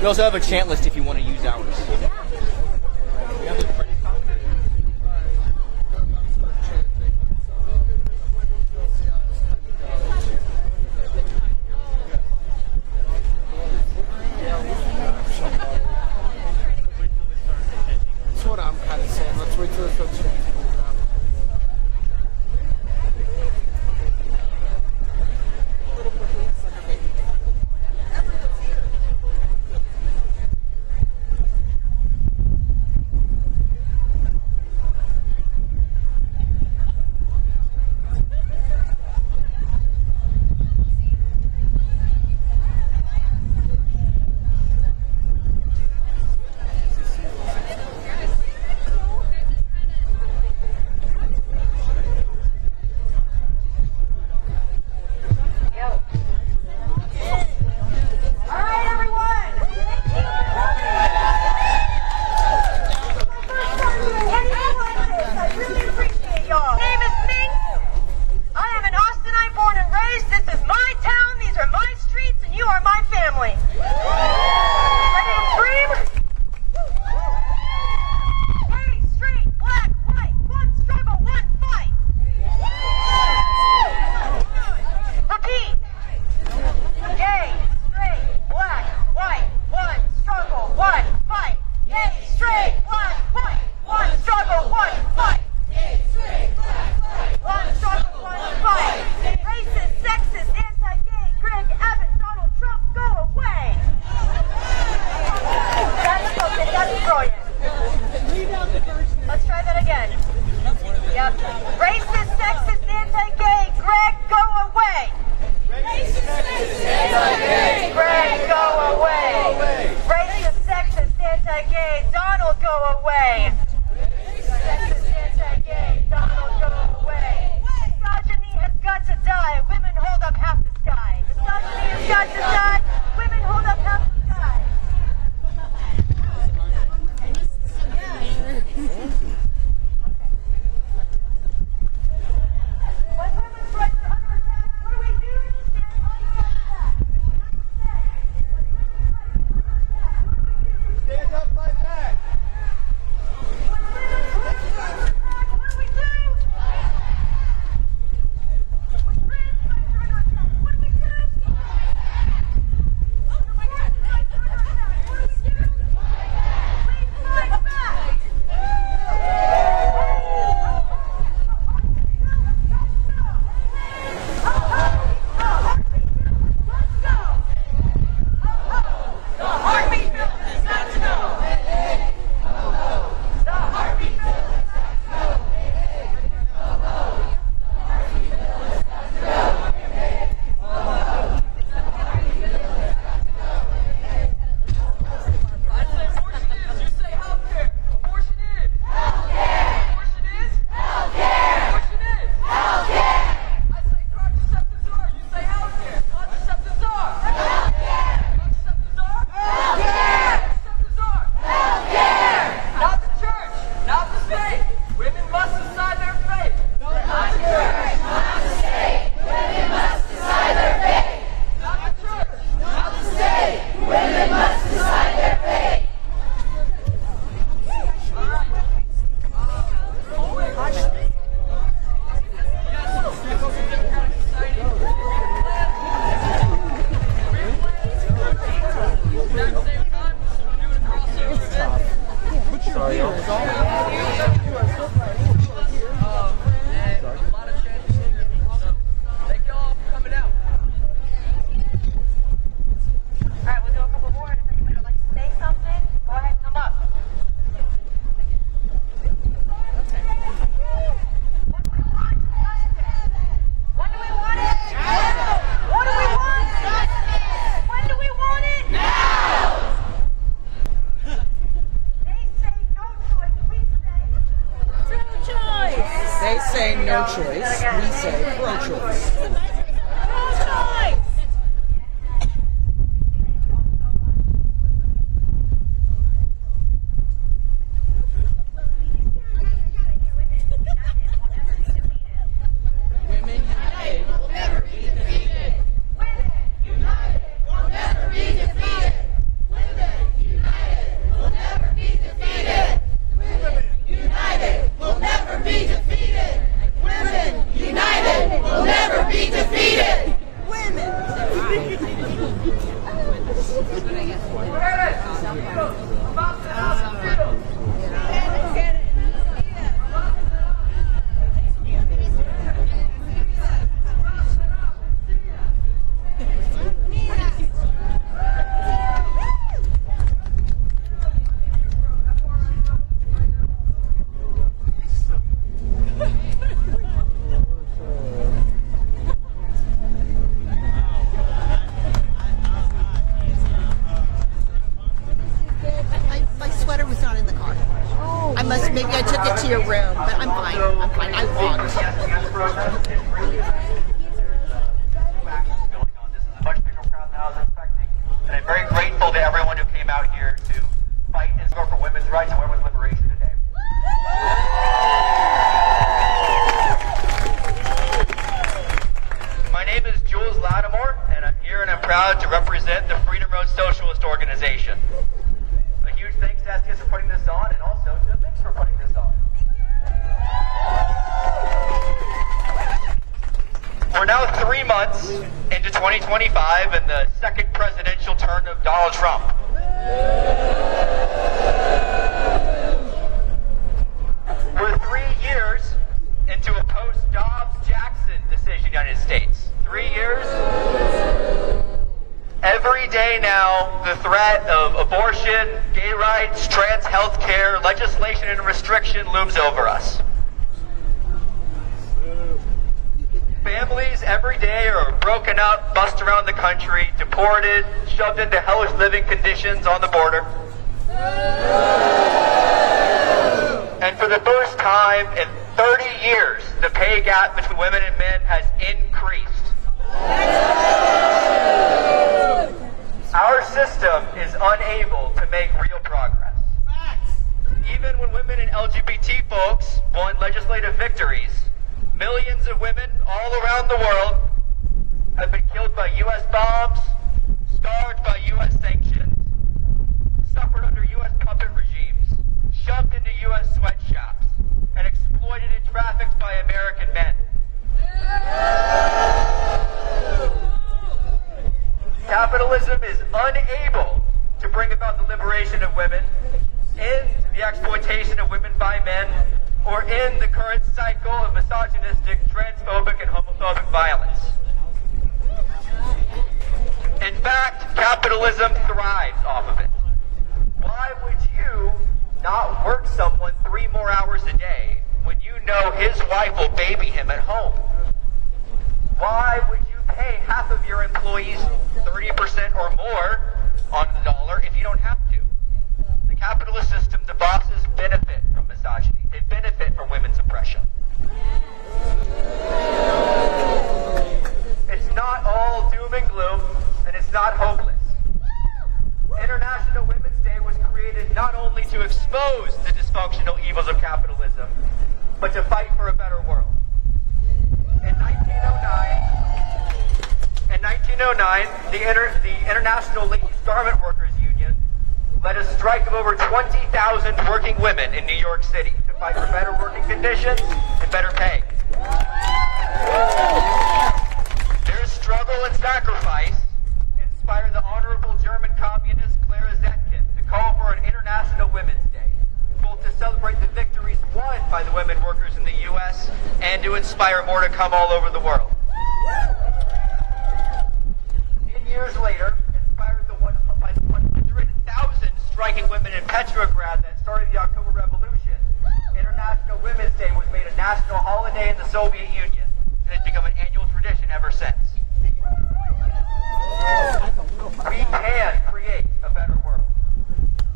We also have a chant list if you want to use ours. We have the- That's what I'm kind of saying. Let's wait till the folks change. say no choice, we say pro-choice. Women united will never be defeated. Women protest is really actions going on. This is a much bigger crowd than I was expecting, and I'm very grateful to everyone who came out here to fight and go for women's rights and women's liberation today. My name is Jules Lattimore, and I'm here and I'm proud to represent the Freedom Road Socialist Organization. A huge thanks to STS for putting this on, and also to Mix for putting this on. We're now 3 months into 2025 and the second presidential term of Donald Trump. We're 3 years into a post-Dobbs-Jackson decision in the United States. 3 years. Every day now, the threat of abortion, gay rights, trans health care, legislation and restriction looms over us. Families every day are broken up, bussed around the country, deported, shoved into hellish living conditions on the border. And for the first time in 30 years, the pay gap between women and men has increased. Our system is unable to make real progress. Even when women and LGBT folks won legislative victories, millions of women all around the world have been killed by U.S. bombs, starved by U.S. sanctions, suffered under U.S. puppet regimes, shoved into U.S. sweatshops, and exploited and trafficked by American men. Capitalism is unable to bring about the liberation of women, end the exploitation of women by men, or end the current cycle of misogynistic, transphobic, and homophobic violence. In fact, capitalism thrives off of it. Why would you not work someone 3 more hours a day when you know his wife will baby him at home? Why would you pay half of your employees 30% or more on the dollar if you don't have to? The capitalist system, the bosses benefit from misogyny. They benefit from women's oppression. It's not all doom and gloom, and it's not hopeless. International Women's Day was created not only to expose the dysfunctional evils of capitalism, but to fight for a better world. In 1909, the International Ladies Garment Workers Union led a strike of over 20,000 working women in New York City to fight for better working conditions and better pay. Their struggle and sacrifice inspired the honorable German communist Clara Zetkin to call for an International Women's Day, both to celebrate the victories won by the women workers in the U.S. and to inspire more to come all over the world. 10 years later, inspired by the 100,000 striking women in Petrograd that started the October Revolution, International Women's Day was made a national holiday in the Soviet Union, and has become an annual tradition ever since. We can create a better world.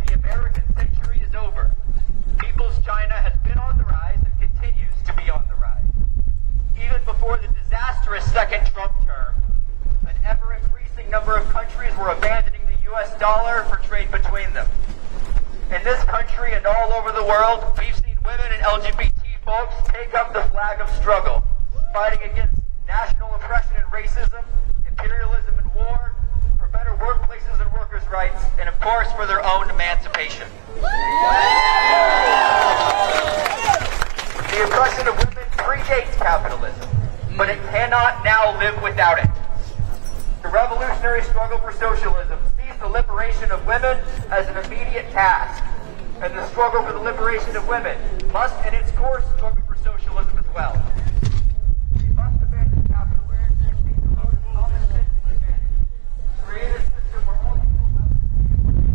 The American century is over. People's China has been on the rise and continues to be on the rise. Even before the disastrous second Trump term, an ever-increasing number of countries were abandoning the U.S. dollar for trade between them. In this country and all over the world, we've seen women and LGBT folks take up the flag of struggle, fighting against national oppression and racism, imperialism and war, for better workplaces and workers' rights, and of course for their own emancipation. The oppression of women predates capitalism, but it cannot now live without it. The revolutionary struggle for socialism sees the liberation of women as an immediate task, and the struggle for the liberation of women must, in its course, struggle for socialism as well. We must abandon capitalism and seek the road of common sense and humanity. Create a system where all people have the same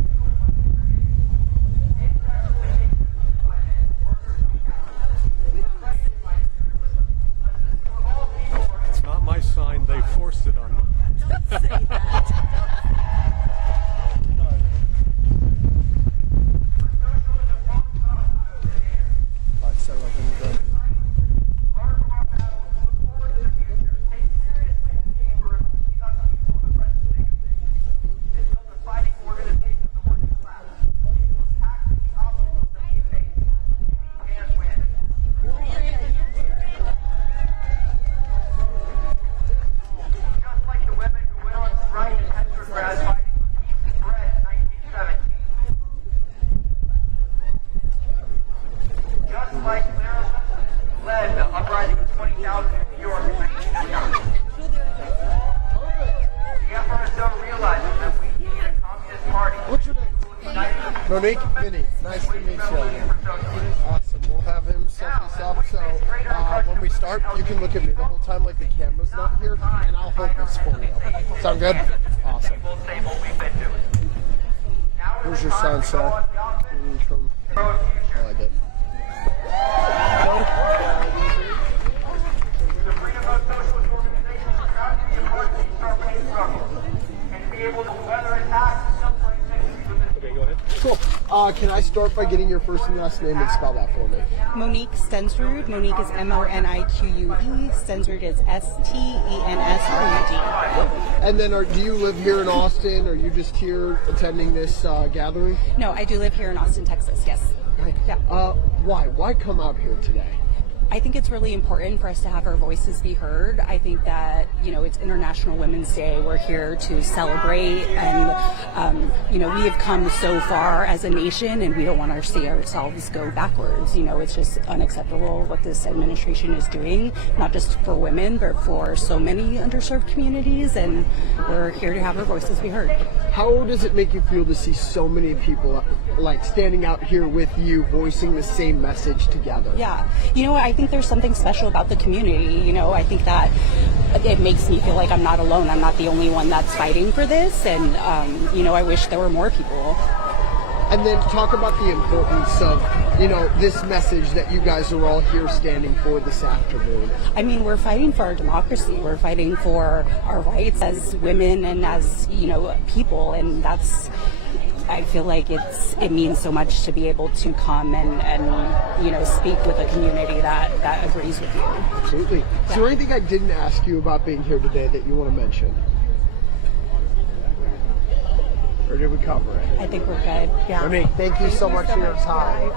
It's not my sign, they forced it on me. Don't say that. out in New York in 1989. The Emperor so realizes that we need a communist party. What's your name? Monique? Vinny. Nice to meet you. Awesome. We'll have him set this up so when we start, you can look at me the whole time like the camera's not here, and I'll hold this for you. Sound good? Awesome. Here's your sign, sir. I like it. The freedom of socialist organizations are proud to be a part of the Charlemagne struggle and to be able to weather attacks and celebrate victories with this. Okay, go ahead. Cool. Can I start by getting your first and last name and spell that for me? Monique Stensrud. Monique is Monique. Stensrud is Stensrud. And then do you live here in Austin? Or are you just here attending this gathering? No, I do live here in Austin, Texas. Yes. Right. Yeah. Why? Why come out here today? I think it's really important for us to have our voices be heard. I think that, it's International Women's Day. We're here to celebrate and, we have come so far as a nation and we don't want to see ourselves go backwards. It's just unacceptable what this administration is doing, not just for women, but for so many underserved communities. And we're here to have our voices be heard. How does it make you feel to see so many people standing out here with you, voicing the same message together? Yeah. I think there's something special about the community. I think that it makes me feel like I'm not alone. I'm not the only one that's fighting for this. And, I wish there were more people. And then talk about the importance of, this message that you guys are all here standing for this afternoon. I mean, we're fighting for our democracy. We're fighting for our rights as women and as, people. And I feel like it means so much to be able to come and speak with a community that agrees with you. Absolutely. Yeah. Is there anything I didn't ask you about being here today that you want to mention? Or did we cover it? I think we're good. Yeah. Monique, thank you so much for your time.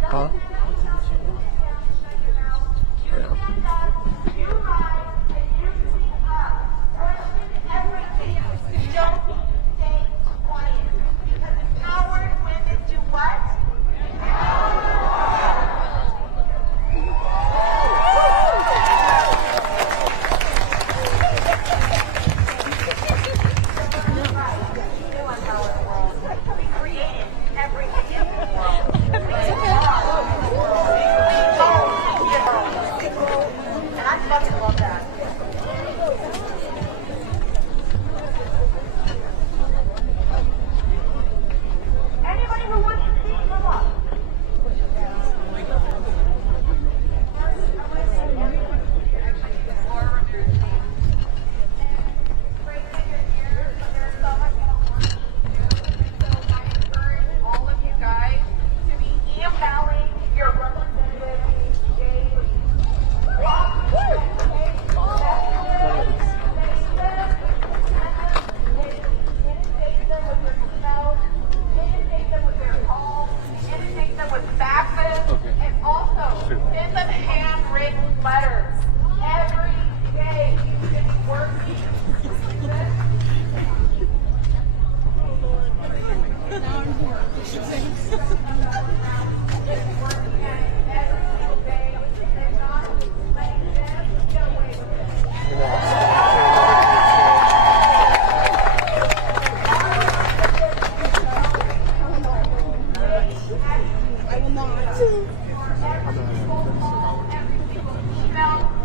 Huh?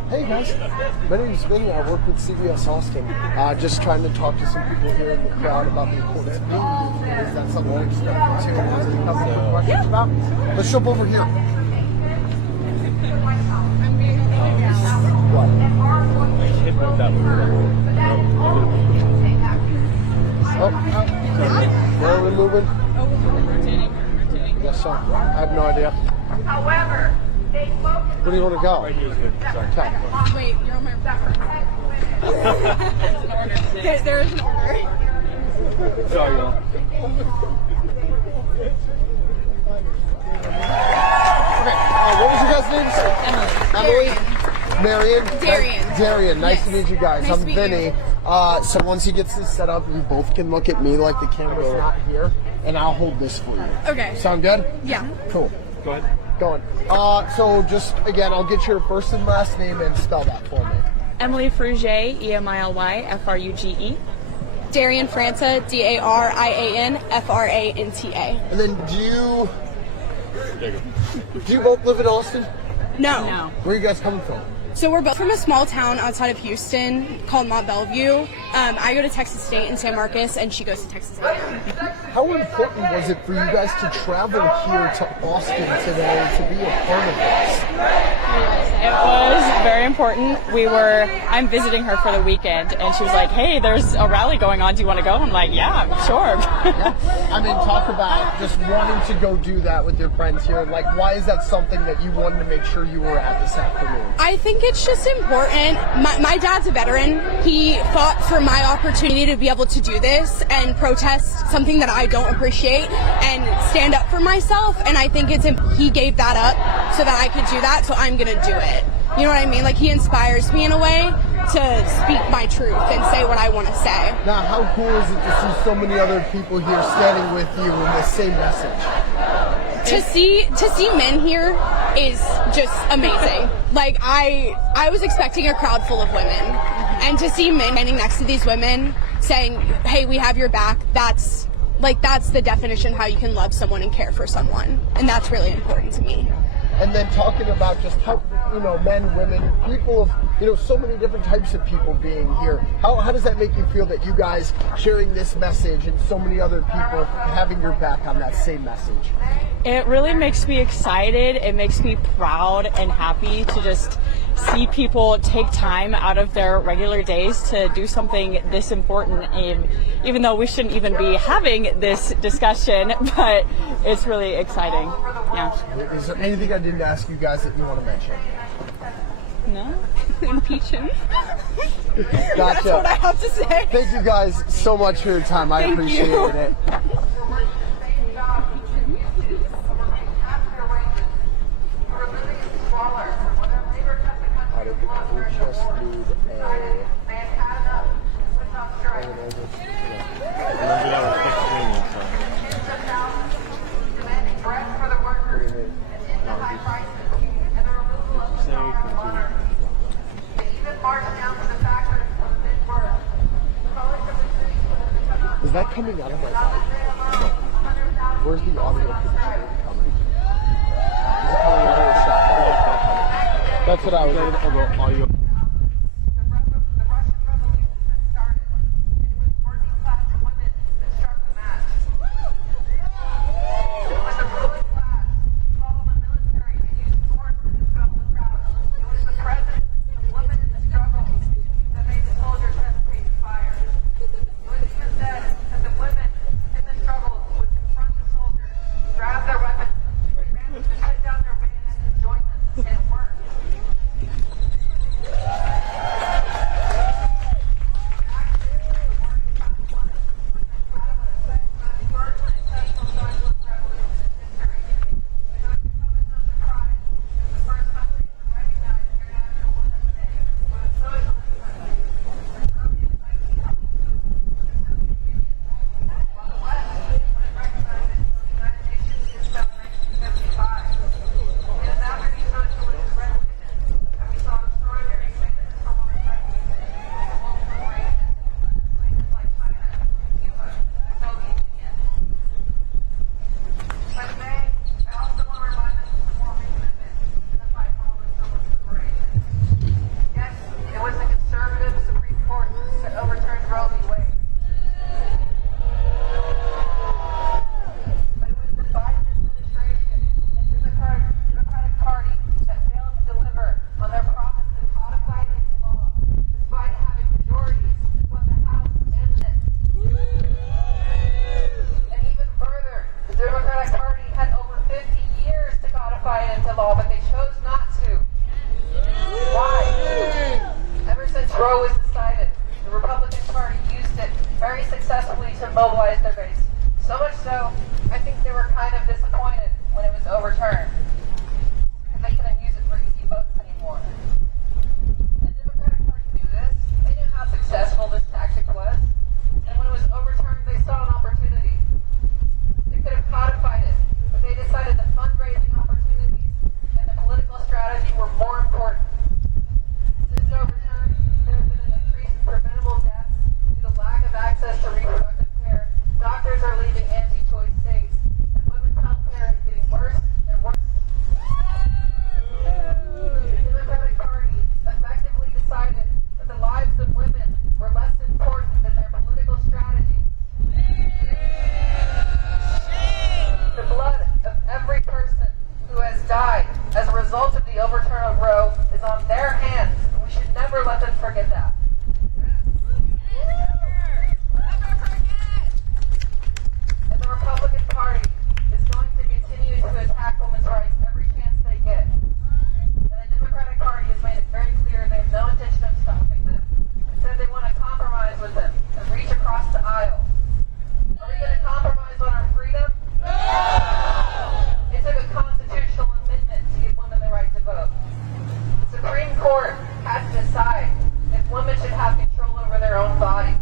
Hey guys, my name is Vinny. I work with CBS Austin. Just trying to talk to some people here in the crowd about the importance of being here. Is that something we're expecting to? Is there a couple of questions about? Let's jump over here. so I have no idea. However, they focus Where do you want to go? Okay. Wait, you're on my there is an order. Sorry, Okay, what was your guys' names? Emily. Marion. Darian. Darian. Nice Yes. to meet you guys. Nice I'm to meet Vinny. you. So once he gets this set up, you both can look at me like the camera's not here, and I'll hold this for you. Okay. Sound good? Yeah. Cool. Go ahead. Going. So just again, I'll get your first and last name and spell that for me. Emily Fruge, EMILY, FRUGE. Darian Franta, DARIAN FRANTA. And then do you both live in Austin? No. Where are you guys coming from? So we're both from a small town outside of Houston called Mont Bellevue. I go to Texas State in San Marcos, and she goes to Texas A&M. How important was it for you guys to travel here to Austin today to be a part of this? It was very important. I'm visiting her for the weekend, and she was like, hey, there's a rally going on. Do you want to go? I'm like, yeah, sure. Yeah. I mean, talk about just wanting to go do that with your friends here. Like, why is that something that you wanted to make sure you were at this afternoon? I think it's just important. My dad's a veteran. He fought for my opportunity to be able to do this and protest something that I don't appreciate and stand up for myself. And I think he gave that up so that I could do that, so I'm going to do it. You know what I mean? Like, he inspires me in a way to speak my truth and say what I want to say. Now, how cool is it to see so many other people here standing with you in the same message? To see men here is just amazing. Like, I was expecting a crowd full of women, and to see men standing next to these women saying, hey, we have your back, that's the definition how you can love someone and care for someone. And that's really important to me. And then talking about just how, men, women, people of, so many different types of people being here. How does that make you feel that you guys sharing this message and so many other people having your back on that same message? It really makes me excited. It makes me proud and happy to just see people take time out of their regular days to do something this important, even though we shouldn't even be having this discussion, but it's really exciting. Yeah. Is there anything I didn't ask you guys that you want to mention? No? Impeach him. Gotcha. That's what I have to say. Thank you guys so much for your time. I Thank appreciate you. it. We just need Is that coming out of my mic? Where's the audio coming? Is it coming out of the shotgun? That's what I was audio. law, but they chose not to. Why? Ever since Roe was decided, the Republican Party used it very successfully to mobilize their base. So much so, I think they were kind of disappointed when it was overturned. And they couldn't use it for easy votes anymore. The Democratic Party knew this. They knew how successful this tactic was. And when it was overturned, they saw an opportunity. They could have codified it, but they decided the fundraising opportunities and the political strategy were more important. Since overturned, there have been an increase in preventable deaths due to lack of access to reproductive care. Doctors are leaving anti-choice states, and women's health care is getting worse and worse. The Democratic Party effectively decided that the lives of women were less important than their political strategy. The blood of every person who has died as a result of the overturn of Roe is on their hands, and we should never let them forget that. And the Republican Party is going to continue to attack women's rights every chance they get. And the Democratic Party has made it very clear they have no intention of stopping them. Instead, they want to compromise with them and reach across the aisle. Are we going to compromise on our freedom? It took a constitutional amendment to give women the right to vote. The Supreme Court has to decide if women should have control over their own bodies.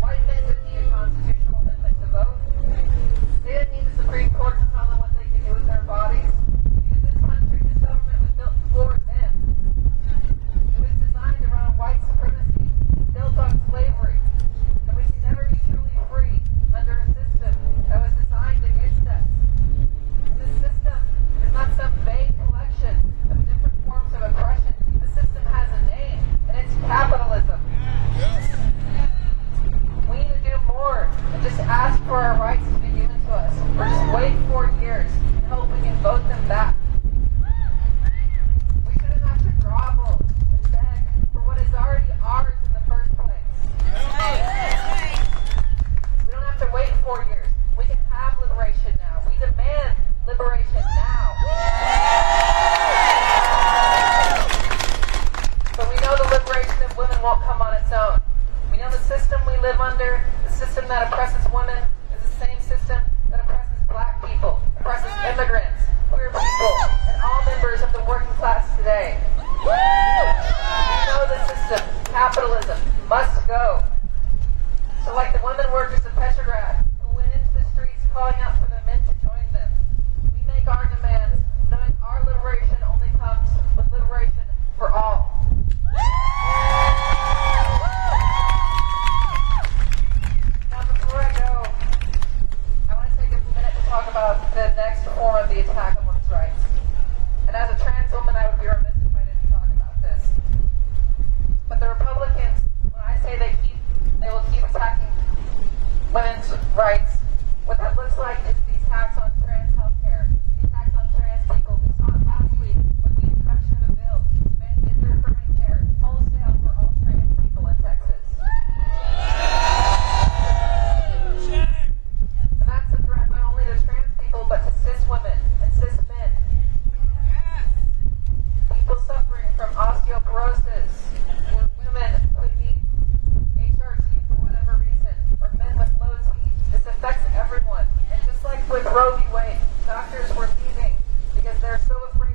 White men didn't need a constitutional amendment to vote. They didn't need the Supreme Court to tell them what they can do with their bodies. Because this country, this government was built for them. It was designed around white supremacy, built on slavery. And we can never be truly free under a system that was designed against us. And this system is not some vague collection of different forms of oppression. The system has a name, and it's capitalism. We need to do more than just ask for our rights to be given to us, or just wait 4 years and hope we can vote them back. We shouldn't have to grovel and beg for what is already ours in the first place. We don't have to wait 4 years. We can have liberation now. We demand liberation now. But we know the liberation of women won't come on its own. We know the system we live under, the system that oppresses women, is the same system that oppresses black people, oppresses immigrants, queer people, and all members of the working class today. We know the system, capitalism, must go. So like the women workers of Petrograd, who went into the streets calling out for the men to join them, we make our demands, knowing our liberation only comes with liberation for all. Now before I go, I want to take a minute to talk about the next form of the attack on women's rights. And as a trans woman, I would be remiss if I didn't talk about this. But the Republicans, when I say they will keep attacking women's rights, what that looks like is the attacks on trans health care, the attacks on trans people. We saw it last week with the introduction of a bill to ban gender-affirming care wholesale for all trans people in Texas. And that's a threat not only to trans people, but to cis women and cis men. People suffering from osteoporosis, or women who need HRT for whatever reason, or men with low T. This affects everyone. And just like with Roe v. Wade, doctors were leaving because they're so afraid